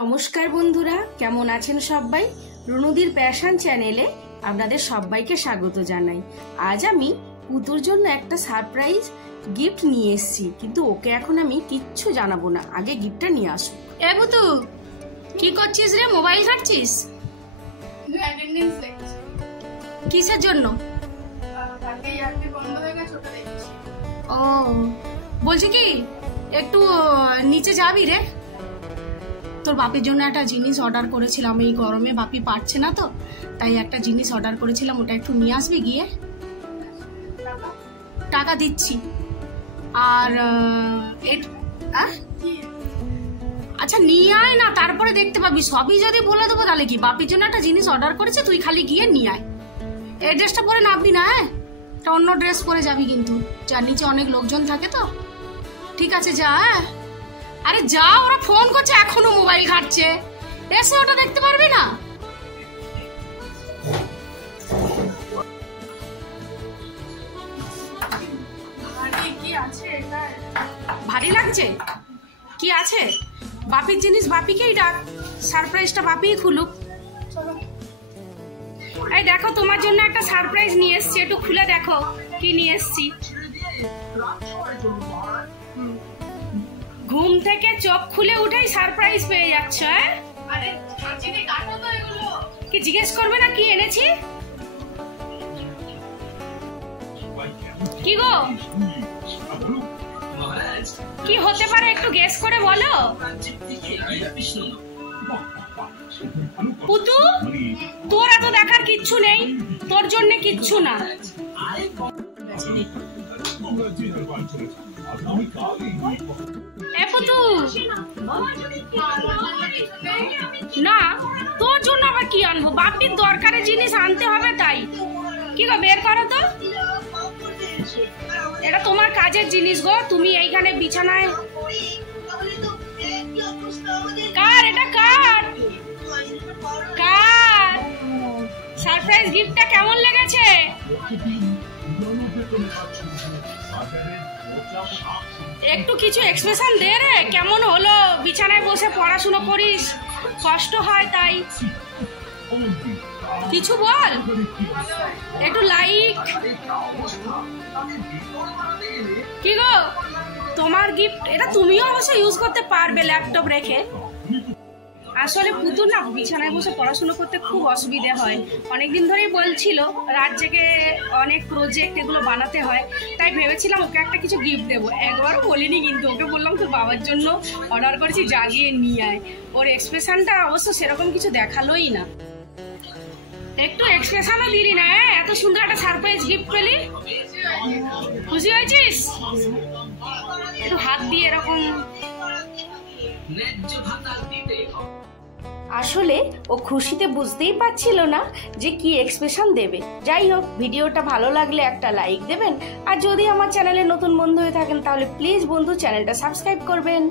নমস্কার বন্ধুরা, কেমন আছেন সবাই? রুনুদির প্যাশন চ্যানেলে আপনাদের সবাইকে স্বাগত জানাই। আজ আমি পুতুর জন্য একটা সারপ্রাইজ গিফট নিয়ে এসেছি, কিন্তু ওকে এখন আমি কিচ্ছু জানাবো না, আগে গিফটটা নিয়ে আসুক। এ পুতু, কি করছিস রে? মোবাইল ঘাটছিস? কিসের জন্য? ও, বলছি কি একটু নিচে যাবি রে? তোর বাপির জন্য একটা জিনিস অর্ডার করেছিলাম, এই গরমে বাপি পারছে না তো, তাই একটা জিনিস অর্ডার করেছিলাম, ওটা একটু নিয়ে আসবি গিয়ে? টাকা দিচ্ছি। আর আচ্ছা নিয়ে আয় না, তারপরে দেখতে পাবি। সবই যদি বলে দেবো তাহলে কি? বাপির জন্য একটা জিনিস অর্ডার করেছে, তুই খালি গিয়ে নিয়ে আয়। এই ড্রেসটা পরে নামবি না, হ্যাঁ? একটা অন্য ড্রেস পরে যাবি কিন্তু, যার নিচে অনেক লোকজন থাকে তো। ঠিক আছে, যা। হ্যাঁ, আরে যা, ওরা ফোন করছে, এখনো মোবাইল ঘাটছে, এসে ওটা দেখতে পারবি না? ভারী লাগছে? কি আছে? বাপির জিনিস বাপিকেই ডাক, সারপ্রাইজটা বাপিই খুলুক। এই দেখো, তোমার জন্য একটা সারপ্রাইজ নিয়ে এসছি, একটু খুলে দেখো কি নিয়ে এসছি। ঘুম থেকে চোখ খুলে উঠেই সারপ্রাইজ পেয়ে যাচ্ছ। কি জিজ্ঞেস করবে না কি এনেছি? কি গো, কি হতে পারে একটু গেস করে বলো। পুতু, তোর এত দেখার কিচ্ছু নেই, তোর জন্য কিচ্ছু না। পুতু না, তোর জন্য আবার কি আনবো? বাপির দরকারের জিনিস আনতে হবে, তাই। কি গো, বের করো তো। এটা তোমার কাজের জিনিস গো, তুমি এইখানে বিছানায়। কার এটা? কার কার সারপ্রাইজ গিফটটা কেমন লেগেছে? একটু কিছু এক্সপ্রেশন দে রে, কেমন হলো? বিছানায় বসে পড়াশুনো করিস, কষ্ট হয়, তাই কিছু বল, একটু লাইক। কি গো, তোমার গিফট এটা, তুমিও অবশ্য ইউজ করতে পারবে ল্যাপটপ রেখে। আসলে পুতু না বিছানায় বসে পড়াশুনো করতে খুব অসুবিধে হয়, অনেকদিন ধরেই বলছিল, রাত জেগে অনেক প্রজেক্ট এগুলো বানাতে হয়, তাই ভেবেছিলাম ওকে একটা কিছু গিফট দেবো। একবারও বলিনি কিন্তু, ওকে বললাম তোর বাবার জন্য অর্ডার করেছি, জাগিয়ে নিয়ে আয়। ওর এক্সপ্রেশনটা অবশ্য সেরকম কিছু দেখালোই না, একটু এক্সপ্রেশনও দিলি না। এত সুন্দর একটা সারপ্রাইজ গিফট পেলি, খুশি হয়েছিস? একটু হাত দিয়ে এরকম। আসলে ও খুশিতে বুঝতেই পারছিল না যে কি এক্সপ্রেশন দেবে। যাই হোক, ভিডিওটা ভালো লাগলে একটা লাইক দেবেন, আর যদি আমার চ্যানেলে নতুন বন্ধু হয়ে থাকেন তাহলে প্লিজ বন্ধু চ্যানেলটা সাবস্ক্রাইব করবেন।